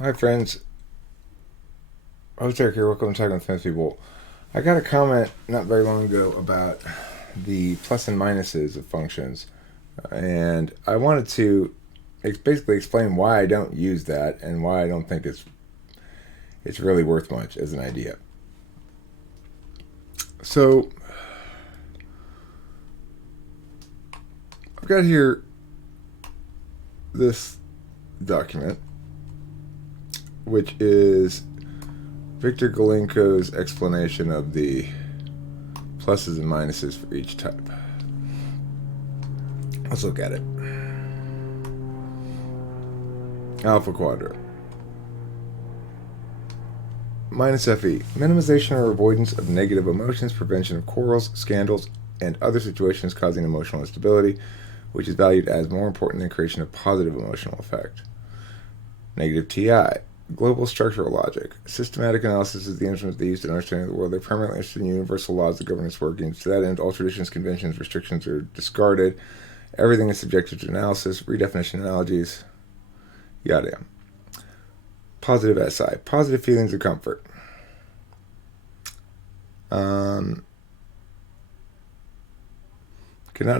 Hi friends, host Eric here. Welcome to Talking with Famous People. I got a comment not very long ago about the plus and minuses of functions, and I wanted to basically explain why I don't use that and why I don't think it's really worth much as an idea. So I've got here this document, which is Victor Golinko's explanation of the pluses and minuses for each type. Let's look at it. Alpha quadrant. Minus FE. Minimization or avoidance of negative emotions, prevention of quarrels, scandals, and other situations causing emotional instability, which is valued as more important than creation of positive emotional effect. Negative TI. Global structural logic. Systematic analysis is the instrument they use to understand the world. They're primarily interested in universal laws that govern its workings. To that end, all traditions, conventions, restrictions are discarded. Everything is subjected to analysis, redefinition, analogies, yada yada. Positive SI. Positive feelings of comfort. Cannot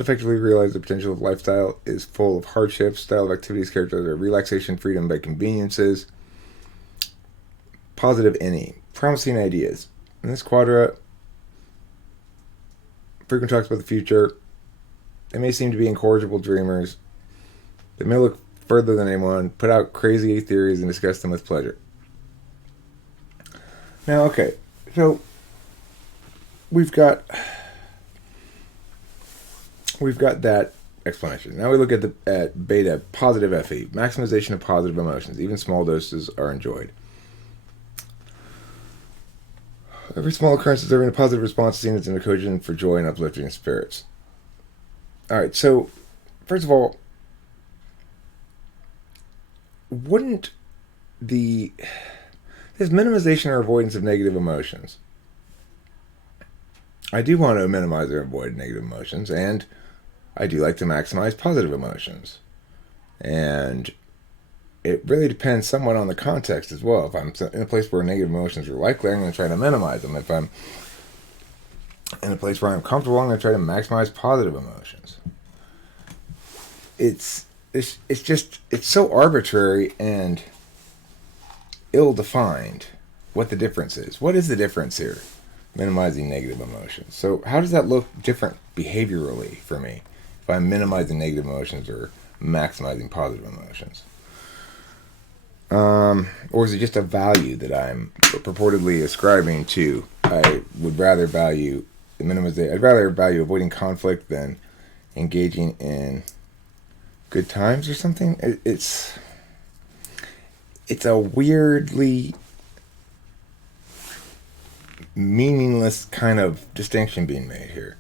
effectively realize the potential of lifestyle, is full of hardships. Style of activities characterized by relaxation, freedom by conveniences. Positive NE. Promising ideas. In this quadra, frequent talks about the future. They may seem to be incorrigible dreamers. They may look further than anyone, put out crazy theories and discuss them with pleasure. Now, okay, so we've got that explanation. Now we look at beta, positive FE, maximization of positive emotions. Even small doses are enjoyed. Every small occurrence deserving a positive response is seen as an occasion for joy and uplifting spirits. All right, so first of all, wouldn't this minimization or avoidance of negative emotions? I do want to minimize or avoid negative emotions, and I do like to maximize positive emotions. And it really depends somewhat on the context as well. If I'm in a place where negative emotions are likely, I'm going to try to minimize them. If I'm in a place where I'm comfortable, I'm going to try to maximize positive emotions. It's so arbitrary and ill-defined what the difference is. What is the difference here? Minimizing negative emotions. So how does that look different behaviorally for me if I'm minimizing negative emotions or maximizing positive emotions? Or is it just a value that I'm purportedly ascribing to? I would rather value minimization. I'd rather value avoiding conflict than engaging in good times or something. It's a weirdly meaningless kind of distinction being made here.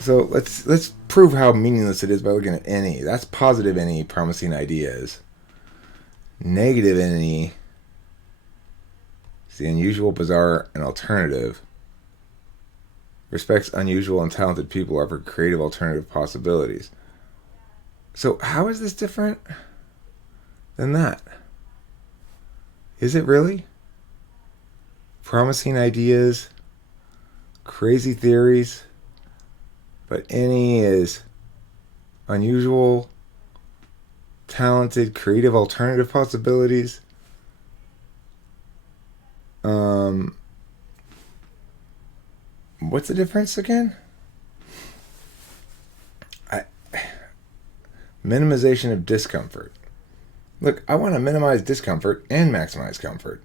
So let's prove how meaningless it is by looking at NE. That's positive NE, promising ideas. Negative NE is the unusual, bizarre, and alternative. Respects unusual and talented people, offer creative alternative possibilities. So how is this different than that? Is it really? Promising ideas, crazy theories, but NE is unusual, talented, creative alternative possibilities. What's the difference again? Minimization of discomfort. Look, I want to minimize discomfort and maximize comfort.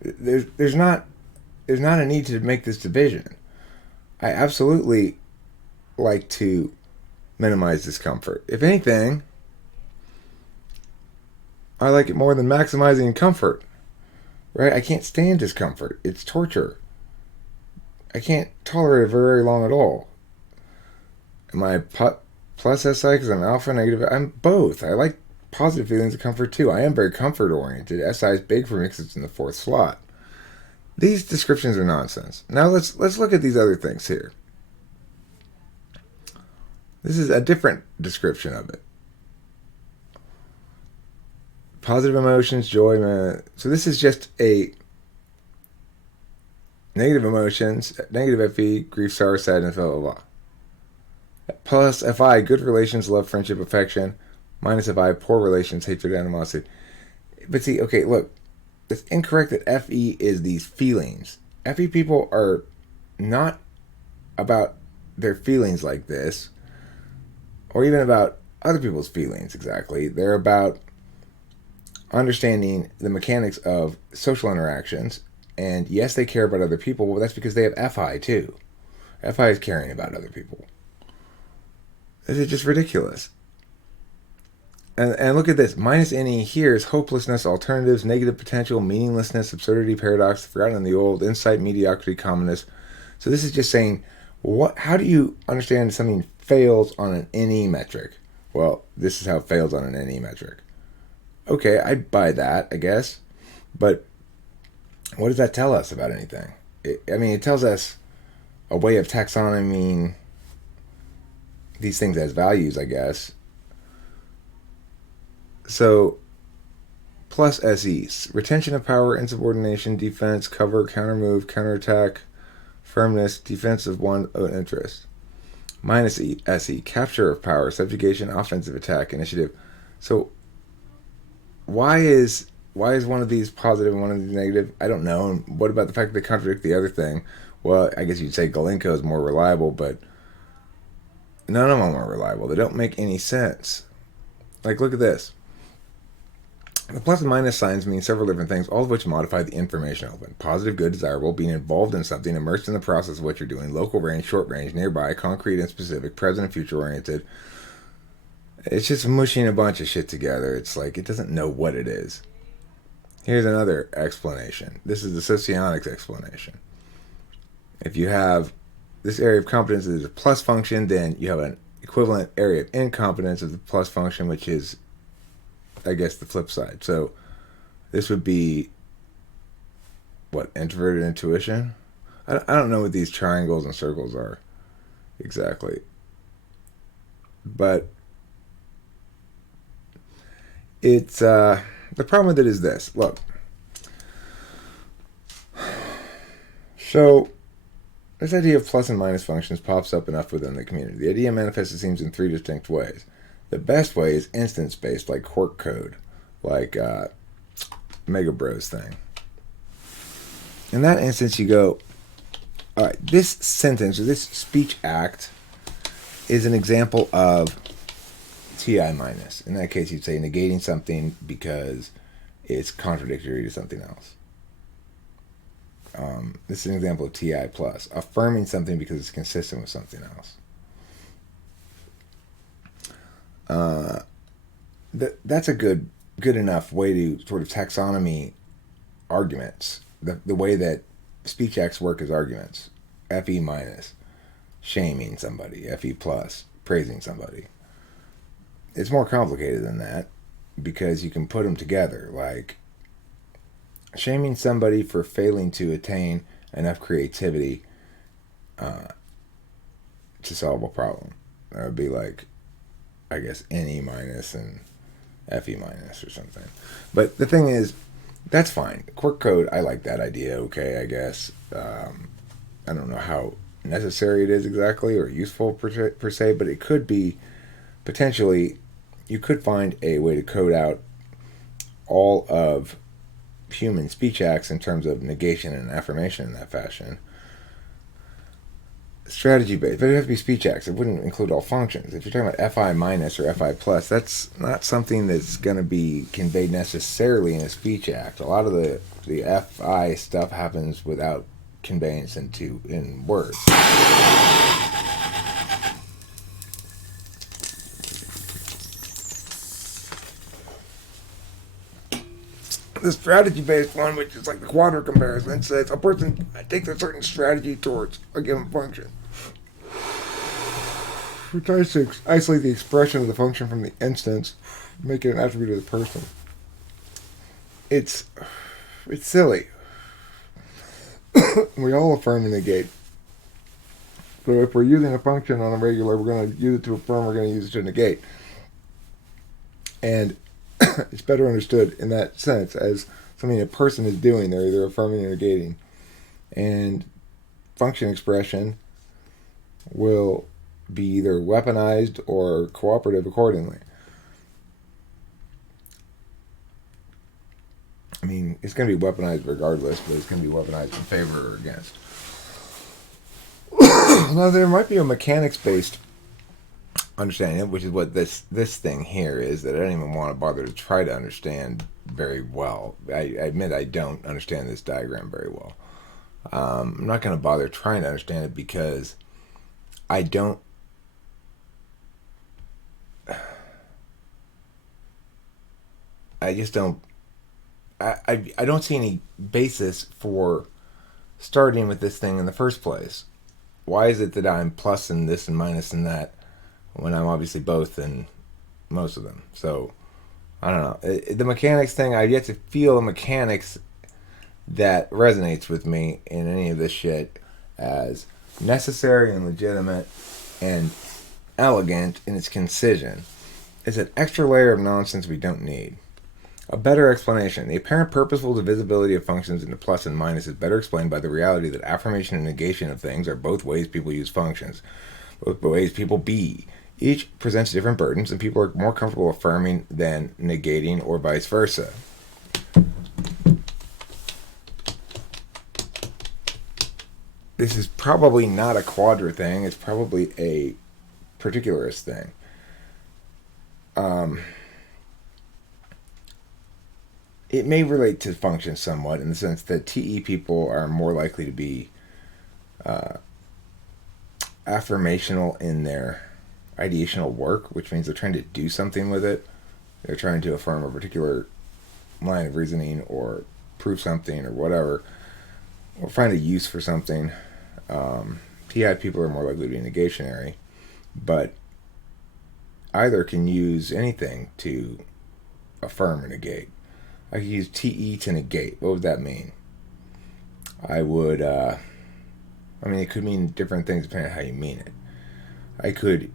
There's not a need to make this division. I absolutely like to minimize discomfort. If anything, I like it more than maximizing comfort. Right? I can't stand discomfort. It's torture. I can't tolerate it very long at all. Am I plus SI because I'm alpha, negative? I'm both. I like positive feelings of comfort too. I am very comfort oriented. SI is big for me because it's in the fourth slot. These descriptions are nonsense. Now let's look at these other things here. This is a different description of it. positive emotions, joy. So this is just a negative emotions, negative FE, grief, sorrow, sadness, blah, blah, blah. Plus FI, good relations, love, friendship, affection. Minus FI, poor relations, hatred, animosity. But see, okay, look, it's incorrect that FE is these feelings. FE people are not about their feelings like this, or even about other people's feelings exactly. They're about understanding the mechanics of social interactions. And yes, they care about other people, but that's because they have FI too. FI is caring about other people. This is just ridiculous. And look at this. Minus NE here is hopelessness, alternatives, negative potential, meaninglessness, absurdity, paradox, forgotten in the old, insight, mediocrity, commonness. So this is just saying, how do you understand something fails on an NE metric? Well, this is how it fails on an NE metric. Okay, I'd buy that, I guess. But what does that tell us about anything? It tells us a way of taxonomying these things as values, I guess. So, plus SEs. Retention of power, insubordination, defense, cover, countermove, counterattack, firmness, defense of one's own interest. Minus SE. Capture of power, subjugation, offensive attack, initiative. So, why is one of these positive and one of these negative? I don't know. And what about the fact that they contradict the other thing? Well, I guess you'd say Galenko is more reliable, but none of them are reliable. They don't make any sense. Like, look at this. The plus and minus signs mean several different things, all of which modify the information element. Positive, good, desirable, being involved in something, immersed in the process of what you're doing, local range, short range, nearby, concrete and specific, present and future oriented. It's just mushing a bunch of shit together. It's like it doesn't know what it is. Here's another explanation. This is the socionics explanation. If you have this area of competence is a plus function, then you have an equivalent area of incompetence of the plus function, which is, I guess, the flip side. So this would be, what, introverted intuition? I don't know what these triangles and circles are exactly. But it's, the problem with it is this. Look. So this idea of plus and minus functions pops up enough within the community. The idea manifests, it seems, in three distinct ways. The best way is instance-based, like quirk code, like Mega Bros thing. In that instance, you go, all right, this sentence, or this speech act, is an example of TI minus. In that case, you'd say negating something because it's contradictory to something else. This is an example of TI plus. Affirming something because it's consistent with something else. That's a good enough way to sort of taxonomy arguments. The way that speech acts work as arguments. FE minus, shaming somebody. FE plus, praising somebody. It's more complicated than that because you can put them together. Like shaming somebody for failing to attain enough creativity to solve a problem. That would be like, I guess, NE minus and FE minus or something. But the thing is, that's fine. Quirk code, I like that idea, okay, I guess. I don't know how necessary it is exactly or useful per se, but it could be potentially, you could find a way to code out all of human speech acts in terms of negation and affirmation in that fashion. Strategy based, but it has to be speech acts. It wouldn't include all functions. If you're talking about FI minus or FI plus, that's not something that's going to be conveyed necessarily in a speech act. A lot of the FI stuff happens without conveyance in words. The strategy-based one, which is like the quadrant comparison, says a person takes a certain strategy towards a given function. We try to isolate the expression of the function from the instance, make it an attribute of the person. It's silly. We all affirm and negate. So if we're using a function on a regular, we're going to use it to affirm, we're going to use it to negate. And It's better understood in that sense as something a person is doing. They're either affirming or negating. And function expression will be either weaponized or cooperative accordingly. I mean, it's going to be weaponized regardless, but it's going to be weaponized in favor or against. Now, there might be a mechanics-based understanding, which is what this thing here is, that I don't even want to bother to try to understand very well. I admit I don't understand this diagram very well. I'm not going to bother trying to understand it because I don't. I just don't. I don't see any basis for starting with this thing in the first place. Why is it that I'm plus in this and minus in that when I'm obviously both in most of them? So, I don't know. The mechanics thing, I've yet to feel the mechanics that resonates with me in any of this shit as necessary and legitimate and elegant in its concision. It's an extra layer of nonsense we don't need. A better explanation. The apparent purposeful divisibility of functions into plus and minus is better explained by the reality that affirmation and negation of things are both ways people use functions, both ways people be. Each presents different burdens, and people are more comfortable affirming than negating, or vice versa. This is probably not a quadra thing. It's probably a particularist thing. It may relate to functions somewhat in the sense that TE people are more likely to be affirmational in their ideational work, which means they're trying to do something with it. They're trying to affirm a particular line of reasoning or prove something or whatever, or find a use for something. TI people are more likely to be negationary, but either can use anything to affirm or negate. I could use TE to negate. What would that mean? I would, it could mean different things depending on how you mean it. I could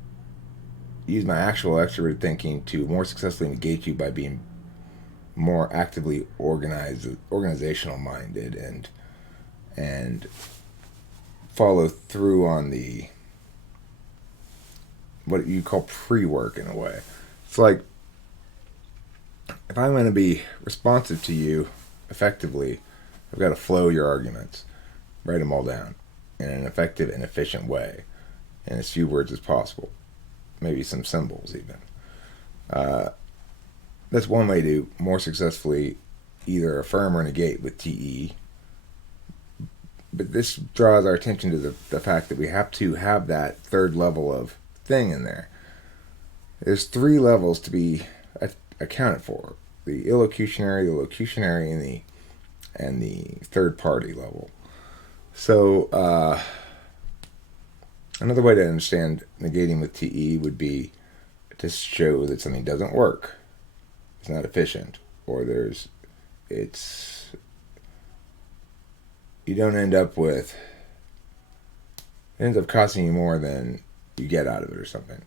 use my actual extroverted thinking to more successfully negate you by being more actively organizational minded and follow through on the what you call pre-work in a way. It's like, if I'm going to be responsive to you effectively, I've got to flow your arguments, write them all down in an effective and efficient way, in as few words as possible, maybe some symbols even. That's one way to more successfully either affirm or negate with TE. But this draws our attention to the fact that we have to have that third level of thing in there. There's three levels to be accounted for: the illocutionary, the locutionary, and the third party level. So another way to understand negating with TE would be to show that something doesn't work, it's not efficient, or you don't end up with, it ends up costing you more than you get out of it or something.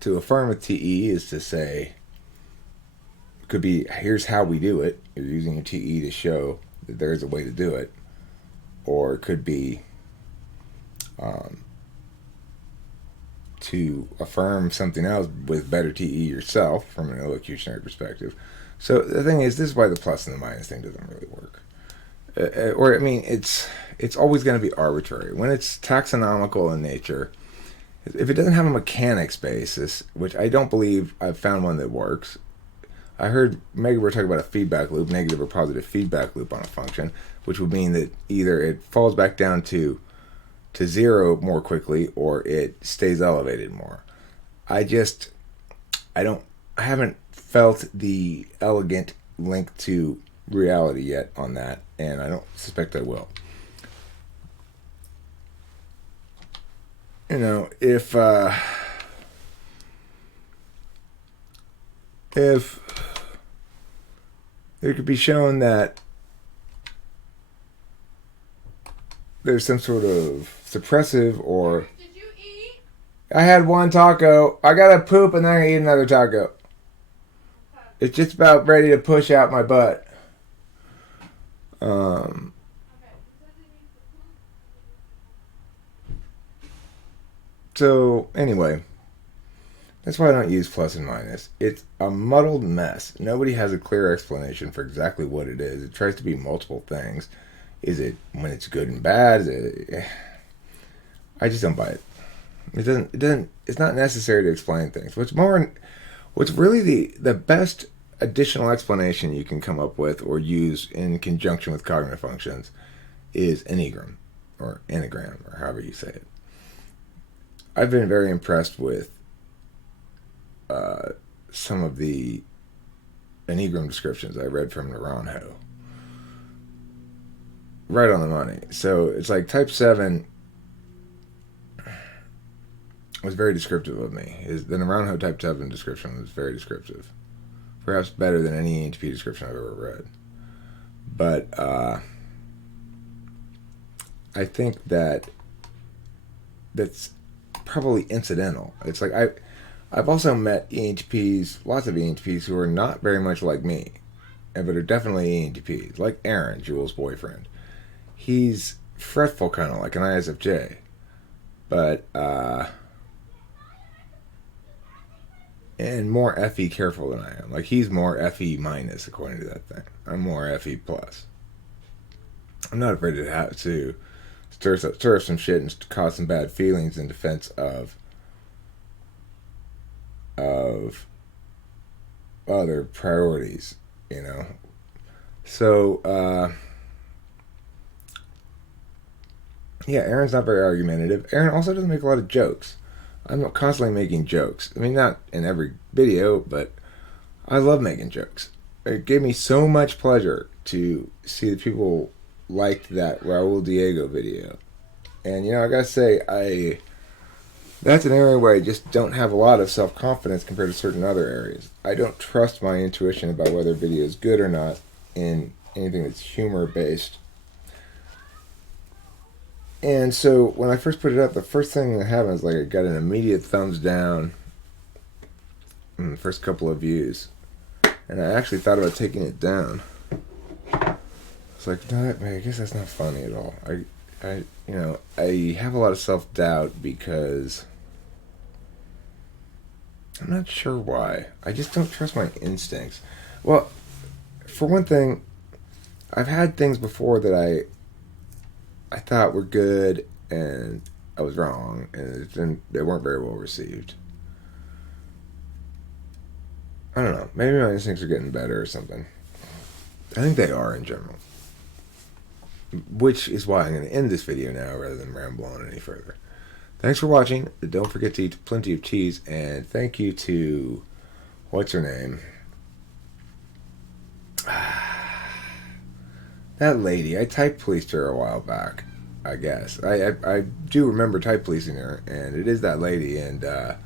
To affirm with TE is to say, could be, here's how we do it. You're using your TE to show that there's a way to do it. Or it could be to affirm something else with better TE yourself from an illocutionary perspective. So the thing is, this is why the plus and the minus thing doesn't really work. It's always going to be arbitrary. When it's taxonomical in nature, if it doesn't have a mechanics basis, which I don't believe I've found one that works. I heard Megan were talking about a feedback loop, negative or positive feedback loop on a function, which would mean that either it falls back down to zero more quickly or it stays elevated more. I haven't felt the elegant link to reality yet on that, and I don't suspect I will. If it could be shown that there's some sort of suppressive or... Did you eat? I had one taco. I gotta poop and then I eat another taco. It's just about ready to push out my butt. Um, so, anyway, that's why I don't use plus and minus. It's a muddled mess. Nobody has a clear explanation for exactly what it is. It tries to be multiple things. Is it when it's good and bad? I just don't buy it. It doesn't. It doesn't. It's not necessary to explain things. What's really the best additional explanation you can come up with or use in conjunction with cognitive functions is enneagram or anagram or however you say it. I've been very impressed with some of the enneagram descriptions I read from Naranjo. Right on the money. So it's like type 7 was very descriptive of me. The Naranjo type 7 description was very descriptive. Perhaps better than any ENTP description I've ever read. But I think that's probably incidental. It's like I've also met ENTPs, lots of ENTPs who are not very much like me, but are definitely ENTPs. Like Aaron, Jules' boyfriend. He's fretful, kind of like an ISFJ, but and more FE careful than I am. Like he's more FE minus according to that thing. I'm more FE plus. I'm not afraid to have to stir some shit and cause some bad feelings in defense of other priorities, you know. So yeah, Aaron's not very argumentative. Aaron also doesn't make a lot of jokes. I'm constantly making jokes. I mean, not in every video, but I love making jokes. It gave me so much pleasure to see that people liked that Raul Diego video. And, you know, I gotta say, that's an area where I just don't have a lot of self-confidence compared to certain other areas. I don't trust my intuition about whether a video is good or not in anything that's humor-based. And so when I first put it up, the first thing that happened was like I got an immediate thumbs down in the first couple of views. And I actually thought about taking it down. It's like, no, I guess that's not funny at all. I have a lot of self-doubt because I'm not sure why. I just don't trust my instincts. Well, for one thing, I've had things before that I thought were good and I was wrong, and they weren't very well received. I don't know. Maybe my instincts are getting better or something. I think they are in general. Which is why I'm going to end this video now rather than ramble on any further. Thanks for watching. Don't forget to eat plenty of cheese, and thank you to what's her name? That lady. I type policed her a while back, I guess. I do remember type policing her, and it is that lady, and I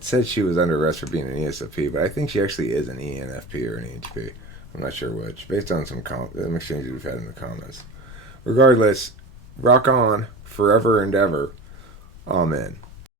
said she was under arrest for being an ESFP, but I think she actually is an ENFP or an ENTP. I'm not sure which, based on some exchanges we've had in the comments. Regardless, rock on, forever and ever. Amen.